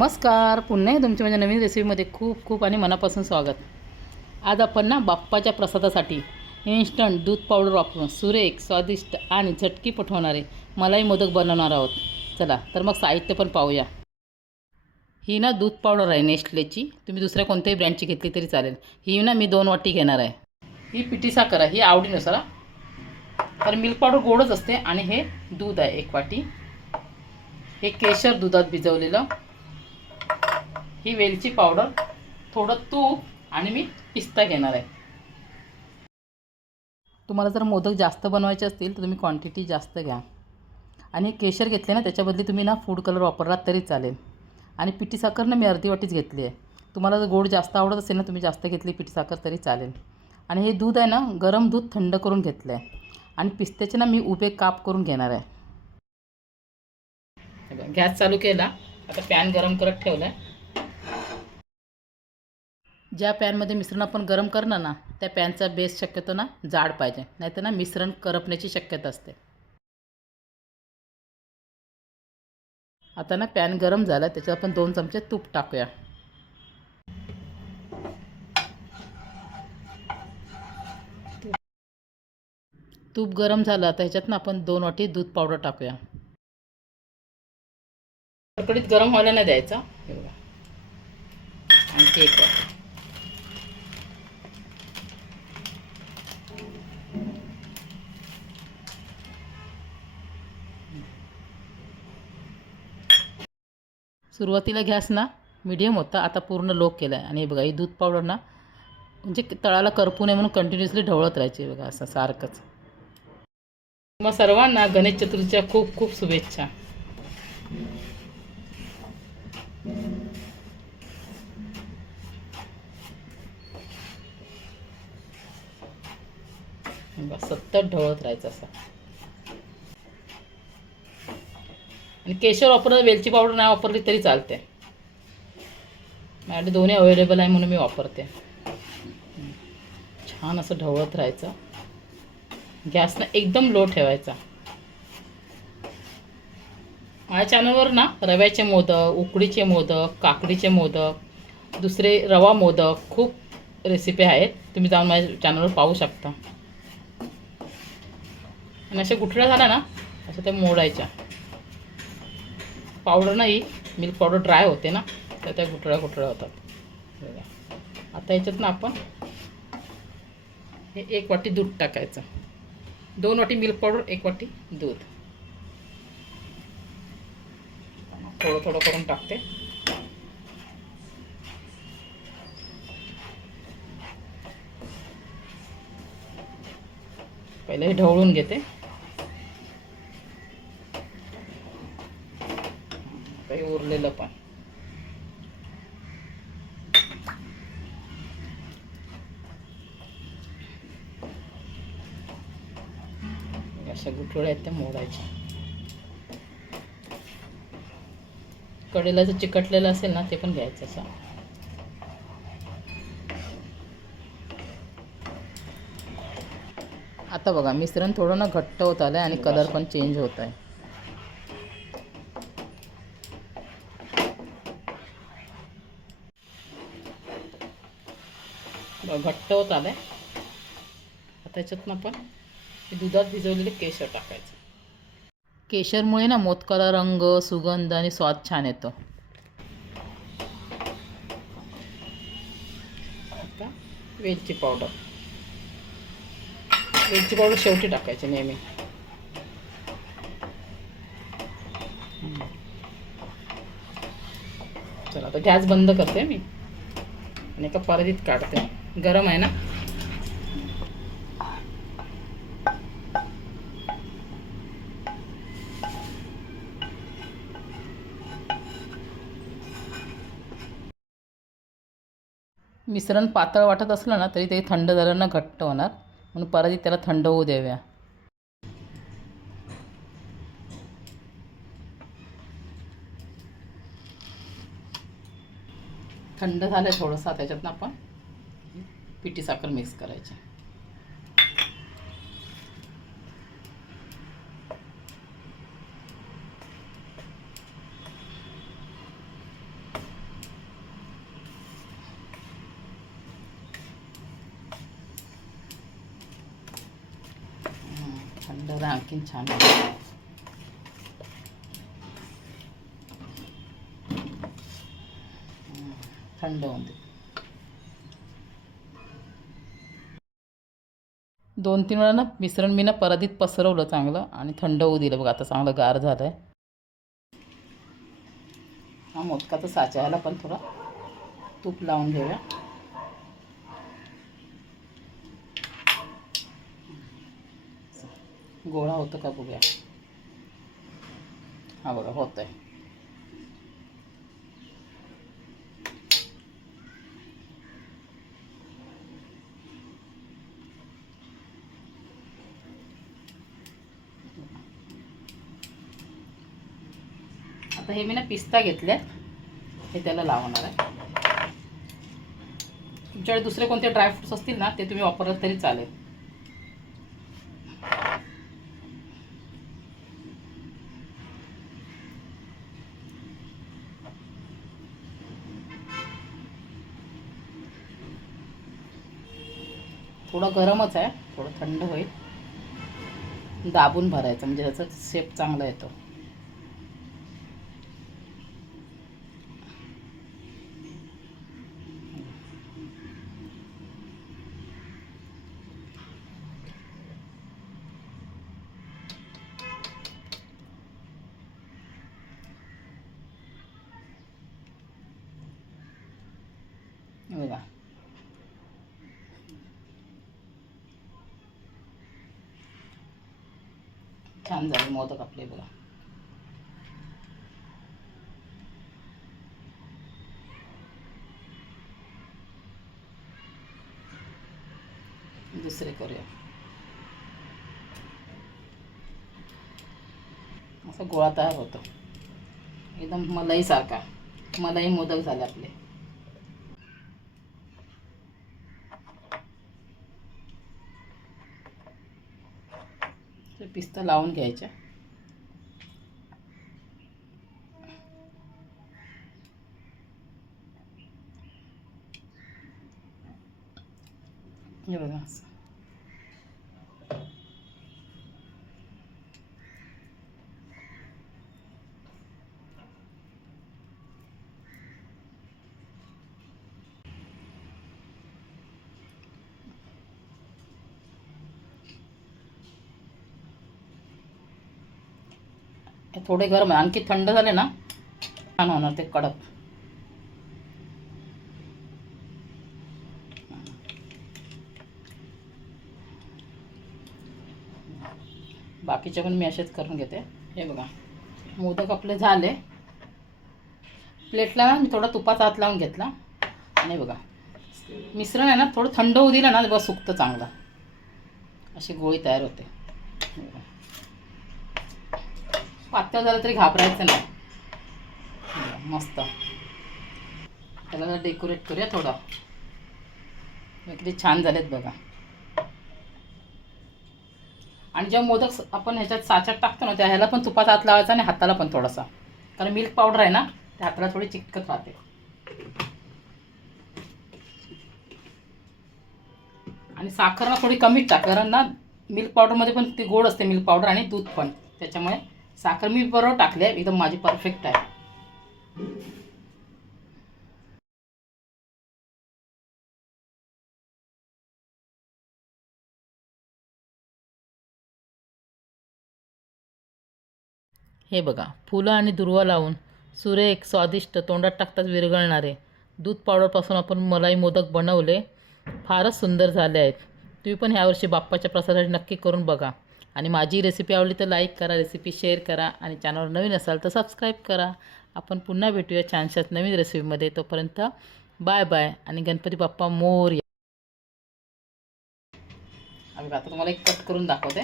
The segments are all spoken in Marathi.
नमस्कार. पुन्हा तुमच्या माझ्या नवीन रेसिपीमध्ये खूप खूप आणि मनापासून स्वागत. आज आपण ना बाप्पाच्या प्रसादासाठी इन्स्टंट दूध पावडर वापरून सुरेख स्वादिष्ट आणि झटकी पठवणारे मलाई मोदक बनवणार आहोत. चला तर मग साहित्य पण पाहूया. ही ना दूध पावडर आहे नेस्टलेची तुम्ही दुसऱ्या कोणत्याही ब्रँडची घेतली तरी चालेल. ही ना मी दोन वाटी घेणार आहे. ही पिठी साखर आहे ही आवडीनुसार. तर मिल्क पावडर गोडच असते आणि हे दूध आहे एक वाटी. हे केशर दुधात भिजवलेलं. ही वेलची पावडर थोडं तूप आणि मी पिस्ता घेणार आहे. तुम्हाला जर मोदक जास्त बनवायचे असतील तर तुम्ही क्वांटिटी जास्त घ्या. आणि हे केशर घेतले ना त्याच्याबदली तुम्ही ना फूड कलर वापरलात तरी चालेल. आणि पिठी साखर ना मी अर्धी वाटीच घेतली आहे. तुम्हाला जर गोड जास्त आवडत असेल ना तुम्ही जास्त घेतली पिठी साखर तरी चालेल. आणि हे दूध आहे ना गरम दूध थंड करून घेतलं आहे आणि पिस्त्याचे ना मी उभे काप करून घेणार आहे. गॅस चालू केला. आता पॅन गरम करत ठेवला आहे ज्या पॅनमध्ये मिश्रण आपण गरम करणार ना त्या पॅनचा बेस शक्यतो ना जाड पाहिजे. नाहीतर ना मिश्रण करपण्याची शक्यता असते. आता ना पॅन गरम झाला त्याच्यात आपण दोन चमचे तूप टाकूया. तूप गरम झालं आता ह्याच्यात ना आपण दोन वाटी दूध पावडर टाकूया. कडकडीत गरम व्हायला नाही द्यायचा. एवढा आणखी एक सुरुवातीला गॅस ना मिडियम होता आता पूर्ण लो केला आहे आणि हे बघा ही दूध पावडर ना म्हणजे तळाला करपू नये म्हणून कंटिन्युअसली ढवळत राहायची बघा असं सारखंच. मग सर्वांना गणेश चतुर्थीच्या खूप खूप शुभेच्छा. बघा, सतत ढवळत राहायचं असं. आणि केशर वापरत वेलची पावडर नाही वापरली तरी चालते. माझ्याकडे दोन्ही अवेलेबल आहे म्हणून मी वापरते. छान असं ढवळत राहायचं. गॅसनं एकदम लो ठेवायचा. माझ्या चॅनलवर ना रव्याचे मोदक उकडीचे मोदक काकडीचे मोदक दुसरे रवा मोदक खूप रेसिपी आहेत. तुम्ही जाऊन माझ्या चॅनलवर पाहू शकता. आणि अशा गुठळ्या झाल्या ना असं त्या मोडायच्या. पावडर नाही मिल्क पावडर ड्राय होते ना तर त्या गुठळ्या गुठळ्या होतात. बघा. आता याच्यात ना आपण हे एक वाटी दूध टाकायचं. दोन वाटी मिल्क पावडर एक वाटी दूध. थोडं थोडं करून टाकते. पहिले हे ढवळून घेते. काही उरलेलं पण. अशा गुठळ्या आहेत त्या मोडायच्या. कडेला जर चिकटलेलं असेल ना ते पण घ्यायचं असं. आता बघा मिश्रण थोडं ना घट्ट होत आलं आणि कलर पण चेंज होत आहे. घट्ट होत आलंय. आता याच्यातनं आपण दुधात भिजवलेले केशर टाकायचं. केशरमुळे ना मोदकाला रंग सुगंध आणि स्वाद छान येतो. आता वेलची पावडर. वेलची पावडर शेवटी टाकायची नेहमी. चला आता गॅस बंद करते मी. आणि एका परदीत काढते. गरम आहे ना? मिश्रण पातळ वाटत असलं ना तरी ते थंड झाल्यानं घट्ट होणार. म्हणून परत त्याला थंड होऊ द्याव्या. थंड झालं थोडंसं त्याच्यातनं आपण. पिठी साखर मिक्स करायची. थंड आणखीन छान थंड होऊन दे. दोन तीन वेळा ना मिश्रण मी ना परातीत पसरवलं चांगलं आणि थंड होऊ दिलं. बघा आता चांगलं गार झालं आहे हा मोदकाचा साचा ह्याला पण थोडा तूप लावून घेऊया. गोळा होतो का बघूया. हा बघा होत आहे आता हे मी ना पिस्ता घेतले हे त्याला लावणार आहे. तुमच्याकडे दुसरे कोणते ड्रायफ्रुट्स असतील ना ते तुम्ही वापरलं तरी चालेल. थोडं गरमच आहे थोडं थंड होईल. दाबून भरायचं म्हणजे त्याचा शेप चांगला येतो. बघा. छान झाले मोदक आपले बघा. दुसरे करूया. असा गोळा तयार होतो. एकदम मलाई सारखा. मलाई मोदक झाले आपले. असं पिस्ता लावून घ्यायच्या. हे बघा असं. हे थोडे गरम आहे. आणखी थंड झाले ना छान होणार ते कडक. बाकीचे पण मी असेच करून घेते. हे बघा मोदक आपले झाले. प्लेटला ना मी थोडा तुपाचा हात लावून घेतला. आणि बघा मिश्रण आहे ना थोडं थंड होऊ दिलं ना बस सुकतं चांगलं. अशी गोळी तयार होते. बघा. पातळ झालं तरी घाबरायचं नाही. मस्त. त्याला डेकोरेट करूया थोडं. किती छान झालेत बघा. आणि जेव्हा मोदक आपण ह्याच्यात साच्यात टाकतो ना त्या ह्याला पण तुपाचा हात लावायचा आणि हाताला पण थोडासा. कारण मिल्क पावडर आहे ना त्या हाताला थोडी चिकटत राहते. आणि साखर ना थोडी कमीच टाक कारण ना मिल्क पावडरमध्ये पण ती गोड असते मिल्क पावडर आणि दूध पण. त्याच्यामुळे साखर मी बरोबर टाकली आहे. एकदम माझी परफेक्ट आहे. हे बघा फुलं आणि दुर्वा लावून सुरेख स्वादिष्ट तोंडात टाकताच विरघळणारे दूध पावडरपासून आपण मलाई मोदक बनवले. फारच सुंदर झाले आहेत. तुम्ही पण ह्यावर्षी बाप्पाच्या प्रसादासाठी नक्की करून बघा. आणि माझी रेसिपी आवडली तर लाईक करा रेसिपी शेअर करा आणि चॅनलवर नवीन असाल तर सबस्क्राईब करा. आपण पुन्हा भेटूया छानशात नवीन रेसिपीमध्ये तोपर्यंत बाय बाय आणि गणपती बाप्पा मोर आता तुम्हाला एक कट करून दाखवते.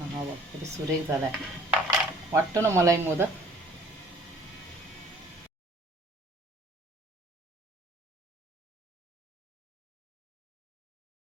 हा बघ किती सुरेख झाला आहे वाटतो ना मलाही मोदक?